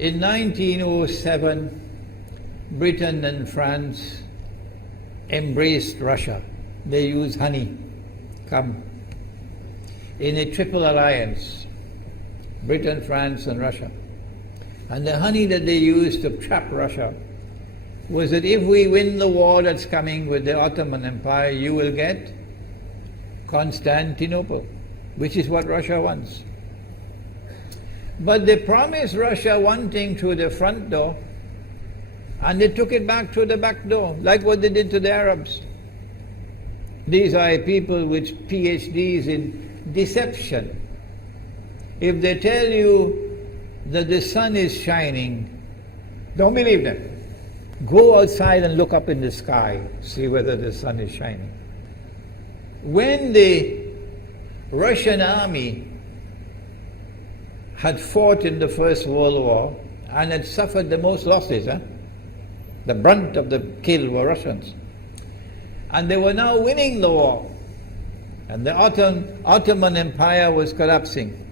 In 1907, Britain and France embraced Russia. They used honey, in a triple alliance, Britain, France and Russia. And the honey that they used to trap Russia was that if we win the war that's coming with the Ottoman Empire, you will get Constantinople, which is what Russia wants. But they promised Russia one thing through the front door, and they took it back through the back door, like what they did to the Arabs. These are people with PhDs in deception. If they tell you that the sun is shining, don't believe them. Go outside and look up in the sky, see whether the sun is shining. When the Russian army had fought in the First World War and had suffered the most losses, the brunt of the kill were Russians. And they were now winning the war. And the Ottoman Empire was collapsing.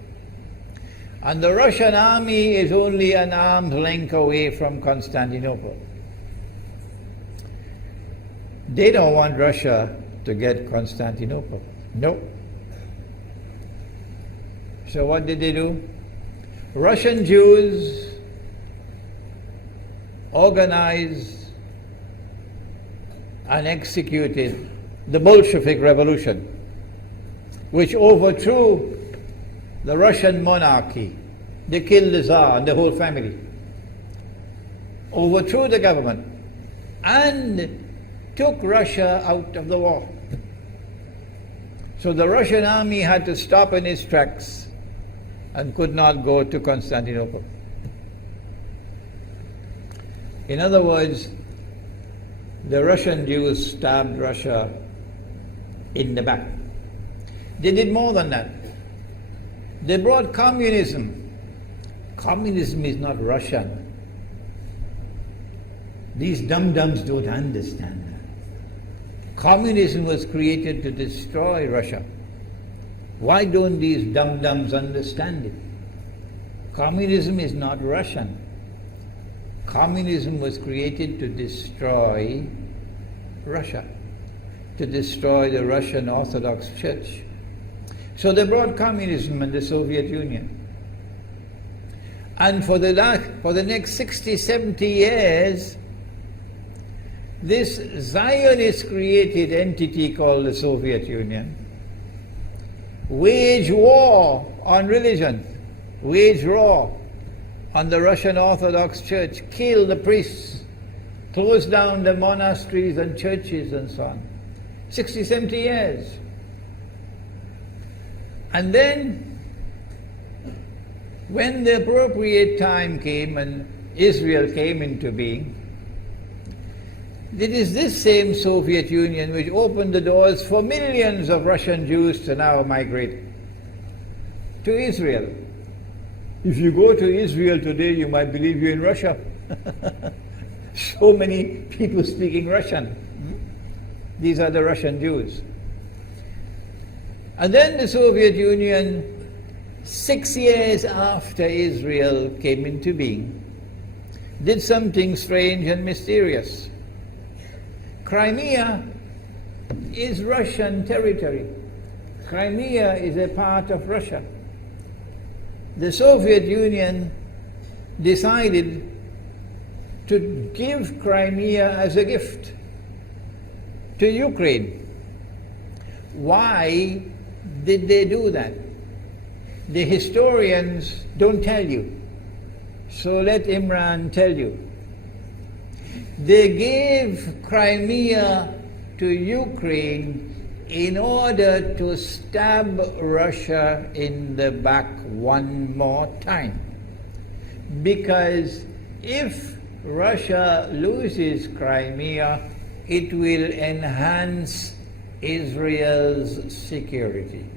And the Russian army is only an arm's length away from Constantinople. They don't want Russia to get Constantinople. No. So what did they do? Russian Jews organized and executed the Bolshevik Revolution, which overthrew the Russian monarchy. They killed the Tsar and the whole family, overthrew the government, and took Russia out of the war. So the Russian army had to stop in its tracks and could not go to Constantinople. In other words, the Russian Jews stabbed Russia in the back. They did more than that. They brought communism. Communism is not Russian. These dum-dums don't understand that. Communism was created to destroy Russia. Why don't these dum-dums understand it? Communism is not Russian. Communism was created to destroy Russia, to destroy the Russian Orthodox Church. So they brought communism in the Soviet Union. And for the next 60, 70 years, this Zionist-created entity called the Soviet Union waged war on religion, waged war on the Russian Orthodox Church, killed the priests, closed down the monasteries and churches and so on. 60, 70 years. And then, when the appropriate time came and Israel came into being, it is this same Soviet Union which opened the doors for millions of Russian Jews to now migrate to Israel. If you go to Israel today, you might believe you're in Russia. So many people speaking Russian. These are the Russian Jews. And then the Soviet Union, 6 years after Israel came into being, did something strange and mysterious. Crimea is Russian territory. Crimea is a part of Russia. The Soviet Union decided to give Crimea as a gift to Ukraine. Why did they do that? The historians don't tell you. So let Imran tell you. They gave Crimea to Ukraine in order to stab Russia in the back one more time. Because if Russia loses Crimea, it will enhance Israel's security.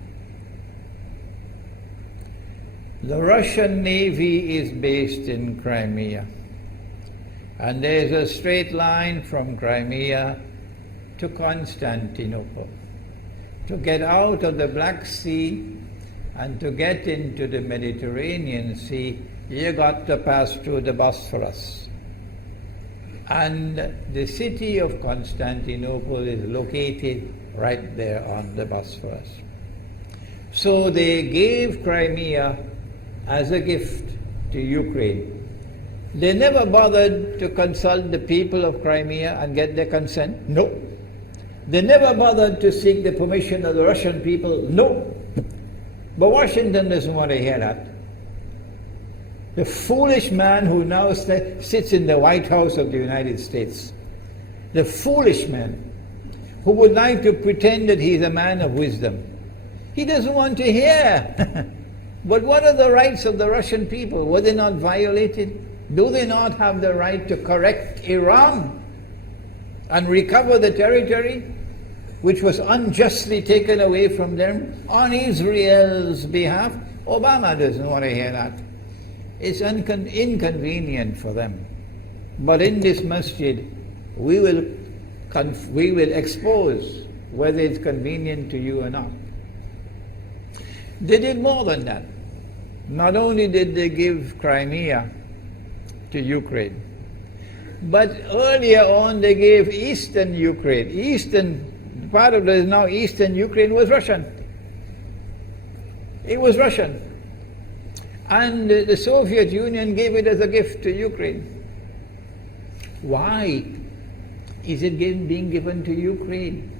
The Russian Navy is based in Crimea, and there is a straight line from Crimea to Constantinople. To get out of the Black Sea and to get into the Mediterranean Sea, you got to pass through the Bosphorus. And the city of Constantinople is located right there on the Bosphorus. So they gave Crimea as a gift to Ukraine. They never bothered to consult the people of Crimea and get their consent. No. They never bothered to seek the permission of the Russian people. No. But Washington doesn't want to hear that. The foolish man who now sits in the White House of the United States, the foolish man who would like to pretend that he's a man of wisdom, he doesn't want to hear. But what are the rights of the Russian people? Were they not violated? Do they not have the right to correct Iran and recover the territory which was unjustly taken away from them on Israel's behalf? Obama doesn't want to hear that. It's inconvenient for them. But in this masjid, we will expose whether it's convenient to you or not. They did more than that. Not only did they give Crimea to Ukraine, but earlier on they gave eastern Ukraine. Eastern, part of it now eastern Ukraine was Russian. It was Russian. And the Soviet Union gave it as a gift to Ukraine. Why is it being given to Ukraine?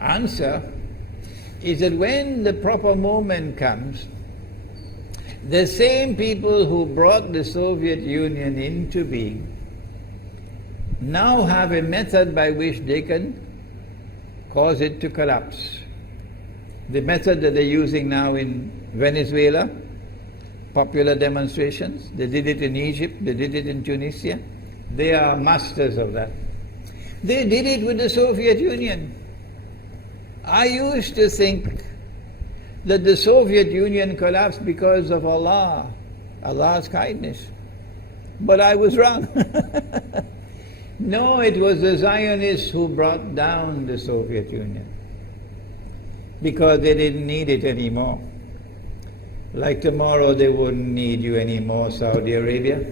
Answer is that when the proper moment comes, the same people who brought the Soviet Union into being now have a method by which they can cause it to collapse. The method that they're using now in Venezuela, popular demonstrations, they did it in Egypt, they did it in Tunisia, they are masters of that. They did it with the Soviet Union. I used to think that the Soviet Union collapsed because of Allah, Allah's kindness. But I was wrong. No, it was the Zionists who brought down the Soviet Union because they didn't need it anymore. Like tomorrow they wouldn't need you anymore, Saudi Arabia.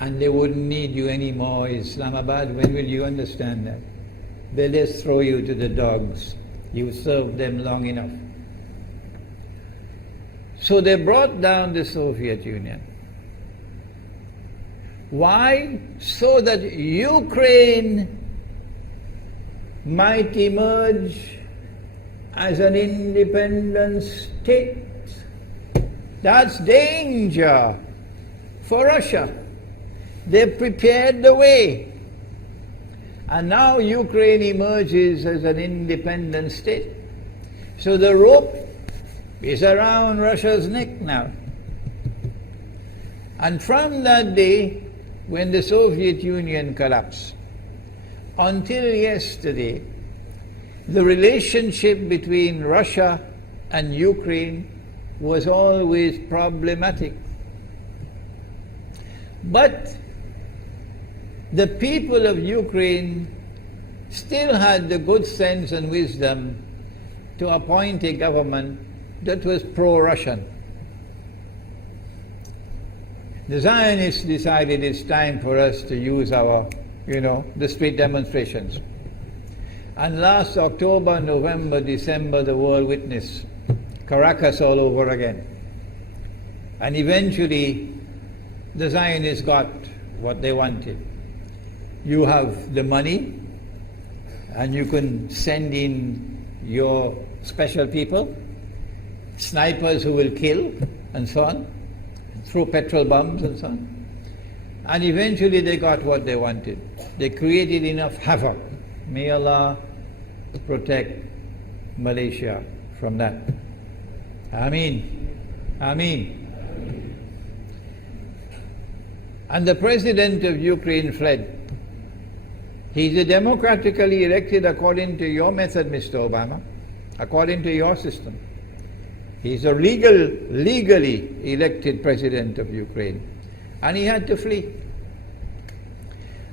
And they wouldn't need you anymore, Islamabad. When will you understand that? They'll just throw you to the dogs. You served them long enough. So they brought down the Soviet Union. Why? So that Ukraine might emerge as an independent state. That's danger for Russia. They've prepared the way. And now Ukraine emerges as an independent state. So the rope is around Russia's neck now. And from that day, when the Soviet Union collapsed, until yesterday, the relationship between Russia and Ukraine was always problematic. But the people of Ukraine still had the good sense and wisdom to appoint a government that was pro-Russian. The Zionists decided it's time for us to use our, the street demonstrations. And last October, November, December, the world witnessed Caracas all over again. And eventually, the Zionists got what they wanted. You have the money, and you can send in your special people, snipers who will kill, and so on, throw petrol bombs and so on. And eventually they got what they wanted. They created enough havoc. May Allah protect Malaysia from that. Ameen. Ameen. And the president of Ukraine fled. He's a democratically elected according to your method, Mr. Obama, according to your system. He's a legally elected president of Ukraine. And he had to flee.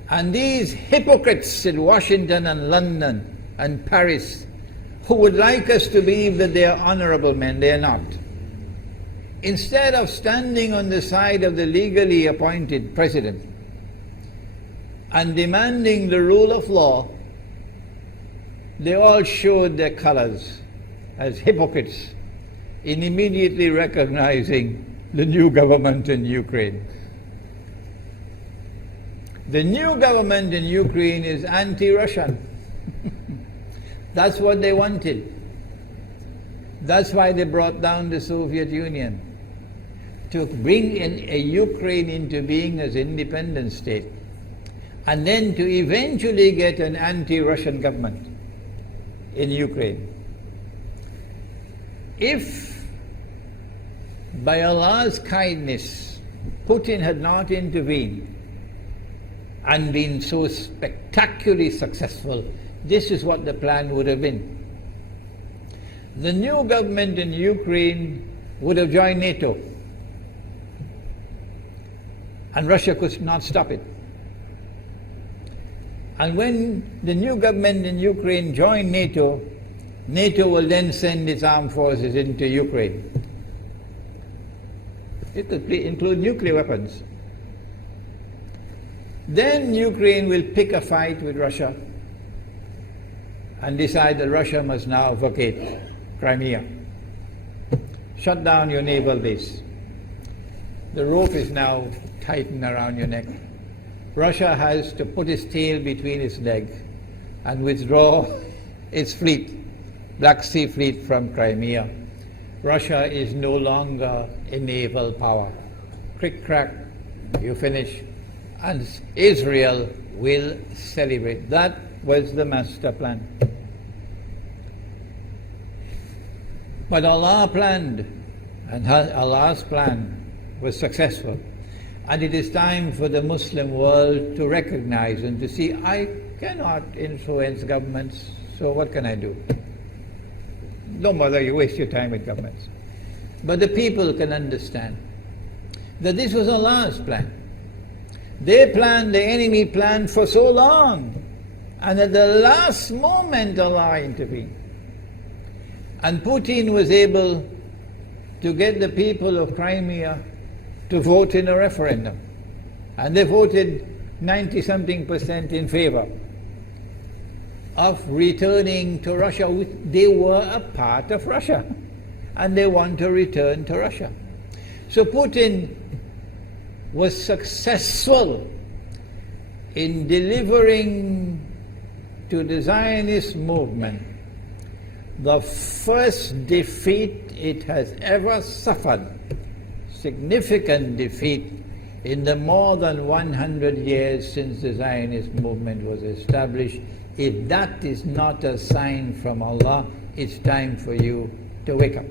And these hypocrites in Washington and London and Paris who would like us to believe that they are honorable men. They are not. Instead of standing on the side of the legally appointed president and demanding the rule of law, they all showed their colors as hypocrites in immediately recognizing the new government in Ukraine. The new government in Ukraine is anti-Russian. That's what they wanted. That's why they brought down the Soviet Union, to bring in a Ukraine into being as independent state, and then to eventually get an anti-Russian government in Ukraine. If by Allah's kindness Putin had not intervened and been so spectacularly successful, this is what the plan would have been. The new government in Ukraine would have joined NATO, and Russia could not stop it. And when the new government in Ukraine joined NATO, NATO will then send its armed forces into Ukraine. It could include nuclear weapons. Then Ukraine will pick a fight with Russia and decide that Russia must now vacate Crimea. Shut down your naval base. The rope is now tightened around your neck. Russia has to put its tail between its legs and withdraw its fleet, Black Sea Fleet, from Crimea. Russia is no longer a naval power. Crick crack, you finish. And Israel will celebrate. That was the master plan. But Allah planned, and Allah's plan was successful. And it is time for the Muslim world to recognize and to see, I cannot influence governments, so what can I do? Don't bother, you waste your time with governments. But the people can understand that this was Allah's plan. They planned, the enemy planned for so long, and at the last moment Allah intervened. And Putin was able to get the people of Crimea to vote in a referendum. And they voted 90-something% in favor of returning to Russia. They were a part of Russia, and they want to return to Russia. So Putin was successful in delivering to the Zionist movement the first defeat it has ever suffered, significant defeat in the more than 100 years since the Zionist movement was established. If that is not a sign from Allah, it's time for you to wake up.